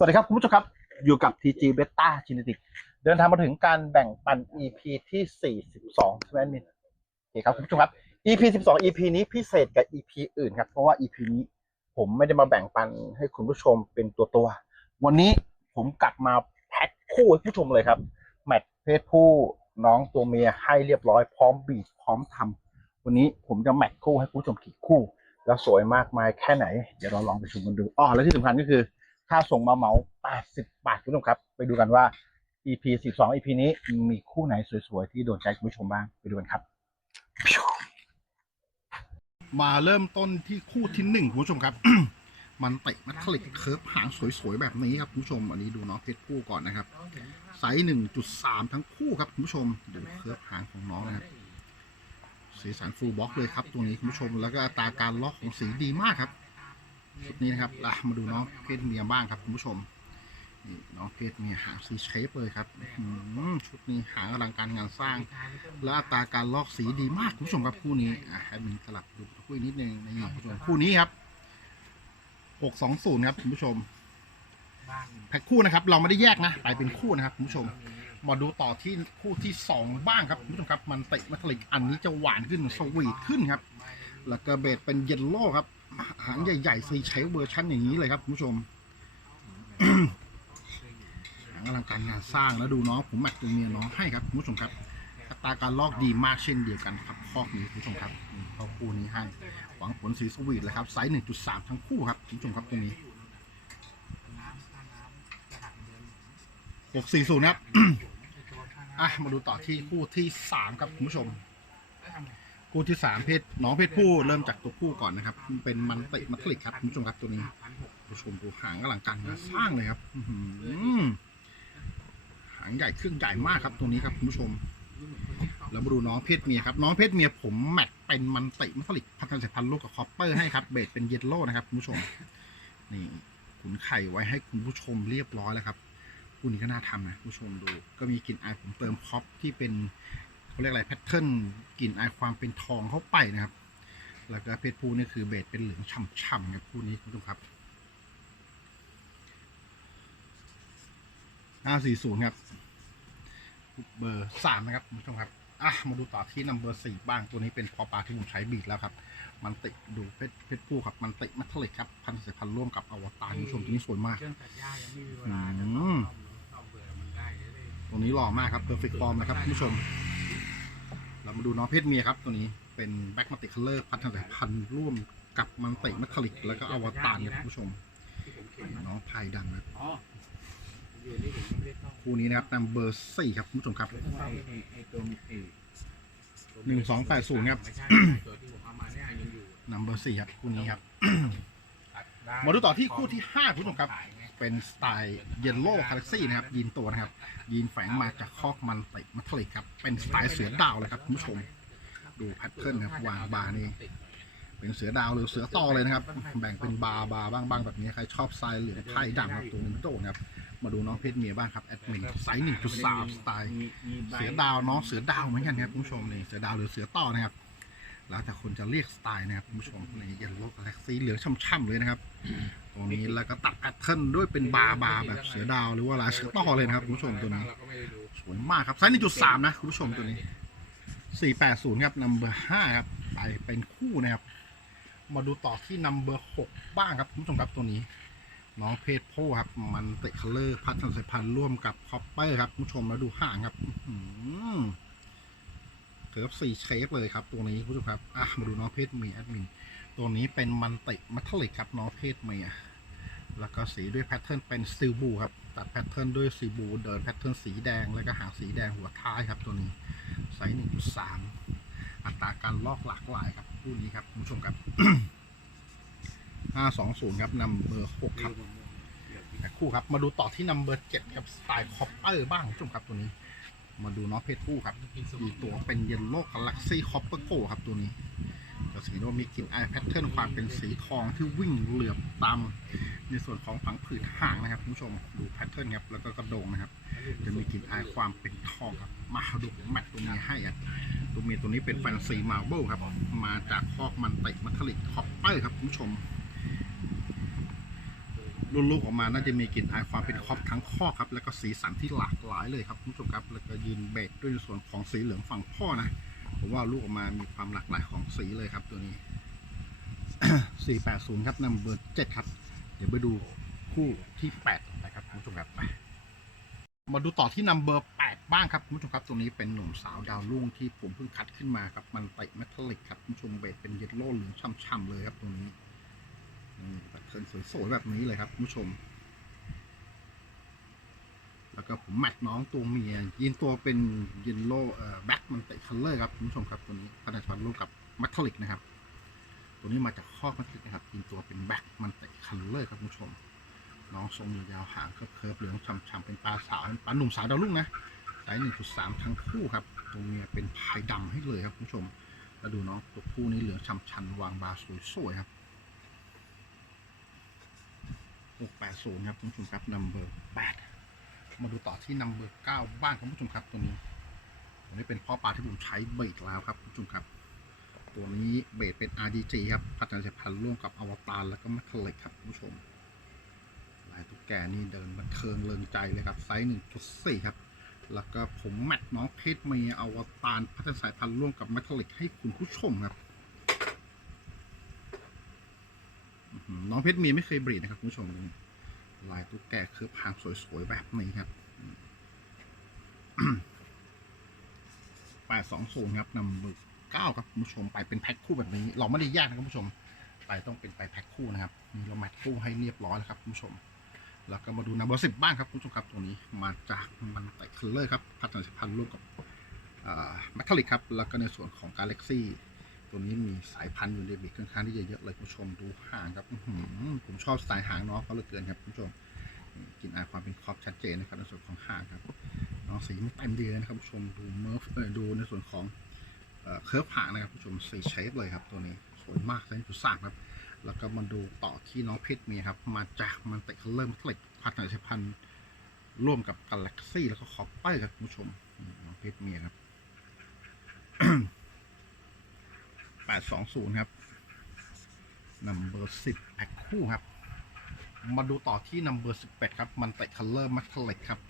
สวัสดีครับ คุณผู้ชมครับ อยู่กับ TG Beta Genetic เดินทางมาถึงการแบ่งปัน EP ที่ 42ใช่ไหมมินโอเคครับ คุณผู้ชมครับ EP 12 EP นี้พิเศษกับ EP อื่นครับ เพราะว่า EP นี้ผมไม่ได้มาแบ่งปันให้คุณผู้ชมเป็นตัวตัว วันนี้ผมกลับมาแพ็คคู่ให้ผู้ชมเลยครับ แมทเพศผู้น้องตัวเมียให้เรียบร้อยพร้อมบีดพร้อมทำวันนี้ผมจะแมทคู่ให้คุณผู้ชมกี่คู่ แล้วสวยมากมายแค่ไหน เดี๋ยวเราลองไปชมกันดูอ๋อและที่สำคัญก็คือ ค่าส่งมาเหมา80บาทคุณผู้ชมครับ ไปดูกันว่า EP 12 EP นี้มีคู่ไหนสวยๆ ที่โดนใจคุณผู้ชมบ้าง ไปดูกันครับ มาเริ่มต้นที่คู่ที่หนึ่งคุณผู้ชมครับ มันเตะมัทลิกเคิร์ฟหางสวยๆ แบบนี้ครับคุณผู้ชม อันนี้ดูน้องเพชรคู่ก่อนนะครับ ไซส์1.3 ทั้งคู่ครับคุณผู้ชม ดูเคิร์ฟหางของน้องนะครับ สีสันฟูลบล็อกเลยครับตัวนี้คุณผู้ชม แล้วก็อัตราการล็อกของสีดีมากครับ ชุดนี้นะครับอะมาดูน้องเพศเมียบ้างครับคุณผู้ชมนี่น้องเพศเมียหางสีเชฟเลยครับชุดนี้หางอลังการงานสร้าง และอัตราการลอกสีดีมากคุณผู้ชมครับคู่นี้อะให้มินสลับดูคู่อีกนิดนึงในี่คุณผู้ชมคู่นี้ครับหกสองศูนย์ครับคุณผู้ชมแพ็คคู่นะครับ เราไม่ได้แยกนะ ไปเป็นคู่นะครับคุณผู้ชม มาดูต่อที่คู่ที่สองบ้างครับคุณผู้ชมครับ มันเตะมัทลิกอันนี้จะหวานขึ้นสวีทขึ้นครับ แล้วก็เบสเป็นเยลโล่ครับ หางใหญ่ๆซีใช้เวอร์ชันอย่างนี้เลยครับคุณผู้ชม หางอลังการงานสร้างแล้วดูน้องผมแมทตัวเมียน้องให้ครับคุณผู้ชมครับอัตราการลอกดีมากเช่นเดียวกันครับคอกนี้คุณผู้ชมครับเข้าคู่นี้ให้หวังผลสีสวีทเลยครับไซส์1.3 ทั้งคู่ครับคุณผู้ชมครับตัวนี้640ครับ อะ มาดูต่อที่คู่ที่สามครับคุณผู้ชม คู่ที่สามเพศน้องเพศผู้เริ่มจากตัวผู้ก่อนนะครับ เป็นมันติมัทลิกครับคุณผู้ชมครับตัวนี้ผู้ชมดูหางอลังการงานสร้างเลยครับหางใหญ่เครื่องใหญ่มากครับตัวนี้ครับคุณผู้ชมแล้วมาดูน้องเพศเมียครับ น้องเพศเมียผมแมทเป็นมันติมัทลิกพันธุ์สายพันธุ์ลูกกับคอปเปอร์ให้ครับเบสเป็นเยลโล่นะครับคุณผู้ชม นี่ขุนไข่ไว้ให้คุณผู้ชมเรียบร้อยแล้วครับคู่นี้ก็น่าทำนะผู้ชมดู ก็มีกลิ่นอายผมเติมคอปที่เป็น เขาเรียกอะไรแพทเทิร์นกลิ่นอายความเป็นทองเข้าไปนะครับ แล้วก็เพศผู้นี่คือเบสเป็นเหลืองฉ่ำๆครับคู่นี้คุณผู้ชมครับ540ครับ เบอร์สามนะครับคุณผู้ชมครับอะมาดูต่อที่นัมเบอร์สี่บ้างตัวนี้เป็นพอปลาที่ผมใช้บีดแล้วครับ มันติดูเพศเพศผู้ครับ มันติมัทเลิกครับ พันธุ์สายพันธุ์ร่วมกับอวตารคุณผู้ชมตัวนี้สวยมากเครื่องตัดหญ้ายังไม่มีเวลาจะอืมต้องเบื่อมันได้เลยตัวนี้หล่อมากครับ perfect form นะครับคุณผู้ชม เรามาดูน้องเพศเมียครับตัวนี้เป็นแบ็กมาติคัลเลอร์พันธุ์สาพันธุ์ร่วมกับมันติมัทลิก แล้วก็อวตารครับคุณผู้ชมน้องพายดังนะอ๋ออยู่นี่ผมยังไม่ได้เข้าคู่นี้นะครับนำเบอร์สี่ครับคุณผู้ชมครับหนึ่งสองแปดศูนย์ครับไม่ใช่ตัวที่ผมเอามาเนี่ยยังอยู่นำเบอร์สี่ครับคู่นี้ครับมาดูต่อที่คู่ที่ห้าคุณผู้ชมครับ เป็นสไตล์เยลโล่คาแล็กซี่นะครับยีนตัวนะครับยีนแฝงมาจากคอกมันติมัทลิกครับเป็นสไตล์เสือดาวเลยครับคุณผู้ชม ดูแพทเทิร์นครับวางบาร์นี่เป็นเสือดาวหรือเสือต่อเลยนะครับ แบ่งเป็นบาร์บาร์บ้างบ้างแบบนี้ใครชอบไซส์เหลืองไพ่ดำครับตัวนี้โตนครับมาดูน้องเพศเมียบ้างครับแอดมินไซส์หนึ่งจุดสามสไตล์เสือดาวน้องเสือดาวเหมือนกันครับคุณผู้ชมนี่เสือดาวหรือเสือต่อนะครับแล้วแต่คนจะเรียกสไตล์นะครับคุณผู้ชมในเยลโล่กาแล็กซี่เหลืองช่ำๆเลยนะครับ ตรงนี้แล้วก็ตัดแพทเทิร์นด้วยเป็นบาร์บาร์แบบเสือดาวหรือว่าลายเสือต่อเลยนะครับคุณผู้ชมตัวนี้สวยมากครับไซส์หนึ่งจุดสามนะคุณผู้ชมตัวนี้สี่แปดศูนย์ครับนัมเบอร์ห้าครับไปเป็นคู่นะครับ มาดูต่อที่นัมเบอร์หกบ้างครับคุณผู้ชมครับตัวนี้ น้องเพศผู้ครับ มันเตะคัลเลอร์พัฒนาสายพันธุ์ร่วมกับคอปเปอร์ครับคุณผู้ชมแล้วดูห่างครับอื้อหือเกิร์ฟสี่เชฟเลยครับ ตัวนี้คุณผู้ชมครับอะมาดูน้องเพศเมียแอดมินตัวนี้เป็นมันเตะมัทลิกครับน้องเพศเมีย แล้วก็สีด้วยแพทเทิร์นเป็นสติลบูครับ ตัดแพทเทิร์นด้วยสีบูเดินแพทเทิร์นสีแดง แล้วก็หางสีแดงหัวท้ายครับตัวนี้ไซส์หนึ่งสามอัตราการลอกหลากหลายครับรุ่นนี้ครับคุณผู้ชมครับห้าสองศูนย์ครับนำเบอร์หกครับคู่ครับ มาดูต่อที่นำเบอร์เจ็ดครับสไตล์คอปเปอร์บ้างคุณผู้ชมครับตัวนี้ มาดูน้องเพศผู้ครับอีตัวเป็นเยลโล่กาแล็กซี่คอปเปอร์โกครับตัวนี้ สีว่ามีกลิ่นอายแพทเทิร์นความเป็นสีทองที่วิ่งเหลือบตามในส่วนของผังผืดหางนะครับคุณผู้ชมดูแพทเทิร์นครับแล้วก็กระโดงนะครับ จะมีกลิ่นอายความเป็นทองครับมาดูผมแมทตัวเมียให้อะตัวเมียตัวนี้เป็นแฟนซีมาร์เบิลครับ มาจากคอกมันเตะมัทลิกคอปเปอร์ครับคุณผู้ชมรุ่นลูกออกมาน่าจะมีกลิ่นอายความเป็นครอบทั้งข้อครับ แล้วก็สีสันที่หลากหลายเลยครับคุณผู้ชมครับ แล้วก็ยืนเบรด้วยในส่วนของสีเหลืองฝั่งพ่อนะ ผมว่าลูกออกมามีความหลากหลายของสีเลยครับตัวนี้ 480 ครับนำเบอร์7ครับ เดี๋ยวไปดูคู่ที่8นะครับคุณผู้ชมครับไปมาดูต่อที่นัมเบอร์8บ้างครับคุณผู้ชมครับตัวนี้เป็นหนุ่มสาวดาวรุ่งที่ผมเพิ่งคัดขึ้นมาครับมันเตเมทัลลิกครับคุณผู้ชมเบรกเป็นเยลโล่เหลืองช่ำๆเลยครับตัวนี้นี่แบบเทินสวยๆแบบนี้เลยครับคุณผู้ชม แล้วก็ผมแมทน้องตัวเมียยินตัวเป็นเยนโล่แบ็กมันเตะคัลเลอร์ครับคุณผู้ชมครับตัวนี้พันธพันธ์ร่วมกับมัทลิกนะครับ ตัวนี้มาจากข้อมัทลิกนะครับยินตัวเป็นแบ็กมันเตะคัลเลอร์ครับคุณผู้ชม น้องทรงยาวหางเคิร์ฟเหลืองช่ำๆเป็นปลาสาวปลาหนุ่มสาวดาวรุ่งนะไซส์หนึ่งจุดสามทั้งคู่ครับตัวเมียเป็นพายดำให้เลยครับคุณผู้ชมแล้วดูน้องตัวผู้นี้เหลืองช่ำชันวางบาสวยๆครับ680 ครับคุณผู้ชมครับนัมเบอร์8 มาดูต่อที่นัมเบอร์9บ้างครับคุณผู้ชมครับตัวนี้ตัวนี้เป็นพ่อปลาที่ผมใช้เบรกแล้วครับคุณผู้ชมครับ ตัวนี้เบรกเป็น RDG ครับพัฒนาสายพันธุ์ร่วมกับอวตารแล้วก็มัทเล็กครับคุณผู้ชมลายตุ๊กแกนี่เดินบันเทิงเริงใจเลยครับไซส์1.4ครับ แล้วก็ผมแมทน้องเพชรเมียอวตารพัฒนาสายพันธุ์ร่วมกับมัทเล็กให้คุณผู้ชมครับน้องเพชรเมียไม่เคยเบรดนะครับคุณผู้ชม ลายตุ๊กแกคือพางสวยๆแบบนี้ครับแปดสองศูนย์ครับนำเบอเก้าครับคุณผู้ชมไปเป็นแพ็คคู่แบบนี้ เราไม่ได้แยกนะครับคุณผู้ชม ไปต้องเป็นไปแพ็คคู่นะครับมีเราแมทคู่ให้เรียบร้อยแล้วครับคุณผู้ชม แล้วก็มาดูนัมเบอร์สิบบ้างครับคุณผู้ชมครับตัวนี้มาจากมันไตคัลเลอร์ครับพัฒนาสัมพันธ์ร่วมกับแมคคาลิกครับ แล้วก็ในส่วนของกาแล็กซี่ ตัวนี้มีสายพันธุ์อยู่ในบิดค่อนข้างที่จะเยอะเลยคุณผู้ชมดูหางครับผมชอบสไตล์หางน้องเขาเหลือเกินครับคุณผู้ชมกินอายความเป็นคอบชัดเจนนะครับในส่วนของหางครับน้องสีมันเต็มดียนะครับคุณผู้ชมดูเมิร์ฟดูในส่วนของเคิร์ฟหางนะครับคุณผู้ชมสีเชฟเลยครับ ตัวนี้สวยมากเลยจุดสร้างครับ แล้วก็มาดูต่อที่น้องเพชรเมียครับ มาจากมันเตะเริ่มเล็กพัฒนาสายพันธุ์ร่วมกับกาแล็กซี่แล้วก็คอปเปอร์ครับคุณผู้ชมน้องเพชรเมียครับ 820ครับนัมเบอร์10แพ็คคู่ครับ มาดูต่อที่นัมเบอร์11ครับ มันเตะคัลเลอร์มัทเล็กครับ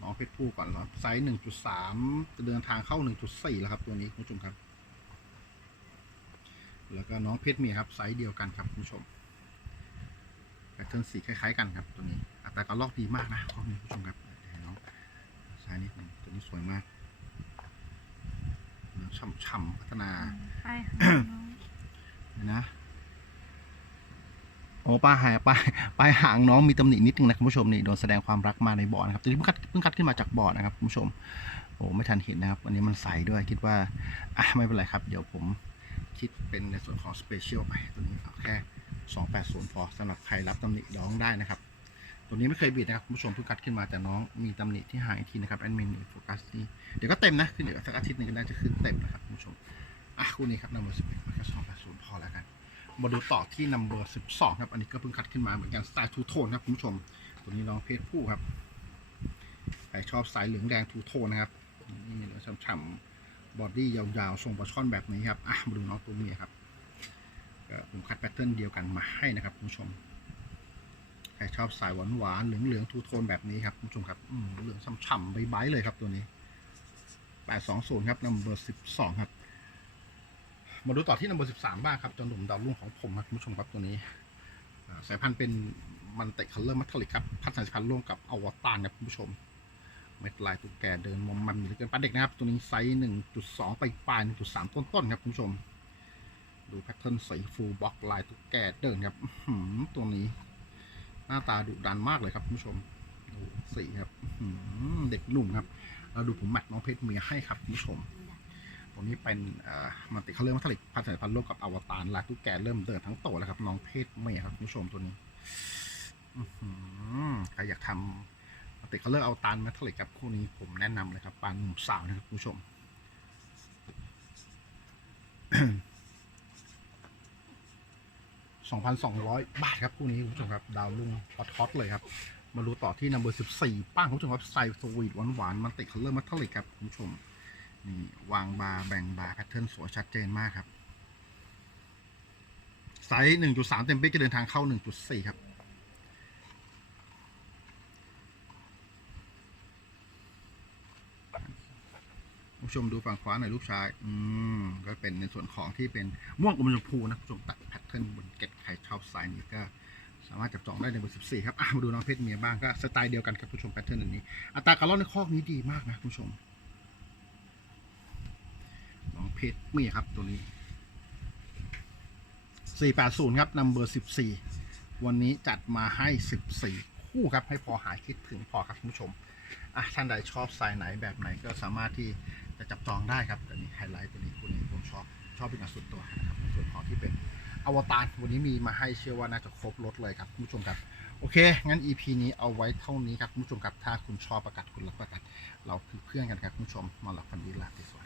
น้องเพชรผู้ก่อนครับไซส์1.3จะเดินทางเข้า1.4แล้วครับ ตัวนี้คุณผู้ชมครับ แล้วก็น้องเพชรเมียครับ ไซส์เดียวกันครับคุณผู้ชมแพทเทิร์นสีคล้ายๆกันครับตัวนี้ อัตราการลอกดีมากนะรอนี้คุณผู้ชมครับเดี๋ยวน้องไซส์นิดนึงตัวนี้สวยมาก ช่ำๆพัฒนาไปหาน้องเห็นนะโอ้ป้าหายป้ายป้ายหางน้องมีตำหนินิดนึงนะคุณผู้ชมนี่โดนแสดงความรักมาในบ่อนะครับตัวนี้เพิ่งคัดเพิ่งคัดขึ้นมาจากบ่อนะครับคุณผู้ชม โอ้ไม่ทันเห็นนะครับ อันนี้มันใสด้วยคิดว่าอะไม่เป็นไรครับ เดี๋ยวผมคิดเป็นในส่วนของสเปเชียลไปตัวนี้เอาแค่280พอสำหรับใครรับตำหนิน้องได้นะครับ ตัวนี้ไม่เคยบิดนะครับคุณผู้ชมเพิ่งคัดขึ้นมาแต่น้องมีตำหนิที่หายทีนะครับแอดมินโฟกัสที่เดี๋ยวก็เต็มนะขึ้นเดี๋ยวสักอาทิตย์หนึงก็น่าจะขึ้นเต็มนะครับคุณผู้ชมอะคู่นี้ครับนัมเบอร์สิบเอ็ดแค่สองแปดศูนย์พอแล้วกันมาดูต่อที่นัมเบอร์สิบสองครับอันนี้ก็เพิ่งคัดขึ้นมาเหมือนกันสไตล์ทูโทนครับคุณผู้ชม ตัวนี้น้องเพศผู้ครับใครชอบสายเหลืองแดงทูโทนนะครับนี่เหลืองฉ่ำๆบอดี้ยาวๆทรงปลาช่อนแบบนี้ครับอะมาดูน้องตัวเมียครับก็ผมคัดแพทเทิร์นเดียวกันมาให้นะครับคุณผู้ชม ใครชอบสายหวานๆเหลืองๆทูโทนแบบนี้ครับคุณผู้ชมครับเหลืองฉ่ำๆใบๆเลยครับตัวนี้แปดสองศูนย์ครับนัมเบอร์สิบสองครับ มาดูต่อที่นัมเบอร์สิบสามบ้างครับจนหนุ่มดาวรุ่งของผมครับคุณผู้ชมครับตัวนี้สายพันธุ์เป็นมันเตะคัลเลอร์มัทลิกครับ พัฒนาสายพันธุ์ร่วมกับอวตารครับคุณผู้ชม เม็ดลายตุ๊กแกเดินมอมมันมีเหลือเกินปลาเด็กนะครับ ตัวนี้ไซส์หนึ่งจุดสองไปปลายหนึ่งจุดสามต้นๆครับคุณผู้ชม ดูแพทเทิร์นสีฟูลบล็อกลายตุ๊กแกเดินครับหือตัวนี้ หน้าตาดุดันมากเลยครับคุณผู้ชมดูสีครับเด็กหนุ่มครับเราดูผมแมทน้องเพชรเมียให้ครับคุณผู้ชมตัวนี้เป็นมันติเขาเริ่มมัทลิกพันธุ์สายพันธุ์โลกกับอวตารลาตุกแกเริ่มเดินทั้งโตแล้วครับ น้องเพศเมียครับคุณผู้ชมตัวนี้ใครอยากทำมันติเขาเริ่มอวตารมัทลิกครับคู่นี้ผมแนะนำเลยครับปานหนุ่มสาวนะครับคุณผู้ชม 2,200 บาทครับคู่นี้คุณผู้ชมครับ ดาวรุ่งฮอตฮอตเลยครับ มาดูต่อที่นัมเบอร์14 ป้างคุณผู้ชมครับ ใส่สวีทหวานหวานมันติคัลเลอร์มัทเทลิกครับคุณผู้ชม นี่วางบาร์แบ่งบาร์แพทเทิร์นสวยชัดเจนมากครับ ไซส์หนึ่งจุดสามเต็มเป๊กจะเดินทางเข้าหนึ่งจุดสี่ครับ ผู้ชมดูฝั่งขวาหน่อยลูกชาย อืมก็เป็นในส่วนของที่เป็นม่วงอมชมพูนะผู้ชมตัดแพทเทิร์นบนเกตใครชอบสายนี้ก็สามารถจับจองได้ในเบอร์สิบสี่ครับอะมาดูน้องเพชรเมียบ้างก็สไตล์เดียวกันครับผู้ชมแพทเทิร์นอันนี้ อัตราการล่อนในคอกนี้ดีมากนะผู้ชม น้องเพชรเมียครับตัวนี้สี่แปดศูนย์ครับนำเบอร์สิบสี่วันนี้จัดมาให้สิบสี่คู่ครับให้พอหายคิดถึงพอครับคุณผู้ชมอะท่านใดชอบสายไหนแบบไหนก็สามารถที่ จะจับจองได้ครับแต่นี้ไฮไลท์ตัวนี้คู่นี้ผมชอบชอบเป็นอันสุดตัวนะครับส่วนของที่เป็นอวตารวันนี้มีมาให้เชื่อว่าน่าจะครบรถเลยครับคุณผู้ชมครับโอเค งั้น EP นี้เอาไว้เท่านี้ครับคุณผู้ชมครับถ้าคุณชอบประกาศคุณรับประกาศเราคือเพื่อนกันครับคุณผู้ชมมาหลับฝันดีลาติสวัสดี